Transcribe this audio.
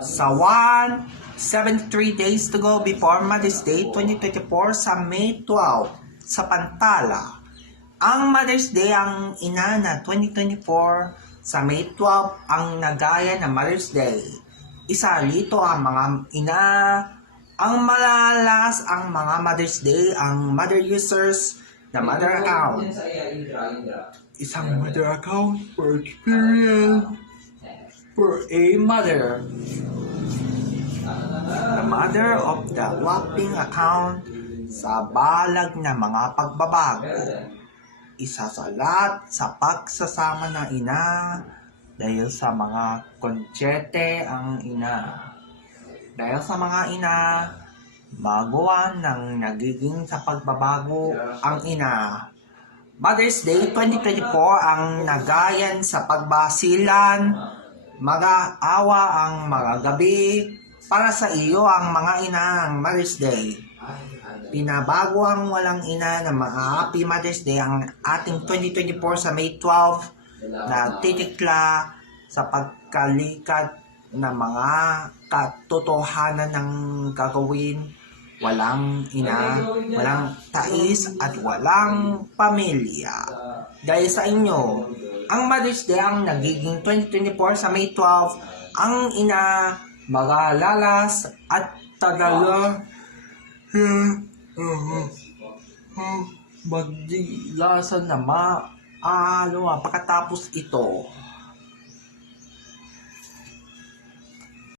Sa 73 days to go before Mother's Day 2024 sa May 12 sa Pantala. Ang Mother's Day ang ina na 2024 sa May 12 ang nagaya na Mother's Day. Isa rito ang mga ina. Ang malalas ang mga Mother's Day, ang mother users na mother account. Isang mother account for experience for a mother. The mother of the whopping account sa balag na mga pagbabago. Isa sa lahat sa pagsasama ng ina dahil sa mga konsyete ang ina. Dahil sa mga ina, magawa ng nagiging sa pagbabago ang ina. Mother's Day 2024 ang nagayan sa pagbasilan, mag-aawa ang mga gabi para sa iyo ang mga ina ang Mother's Day. Pinabago ang walang ina na Happy Mother's Day ang ating 2024 sa May 12 na titikla sa pagkalikat na mga katotohanan ng gagawin. Walang ina, walang tais at walang pamilya. Dahil sa inyo, ang Mother's Day ang nagiging 2024 sa May 12, ang ina magalalas at tagala magdilasan na pagkatapos ito.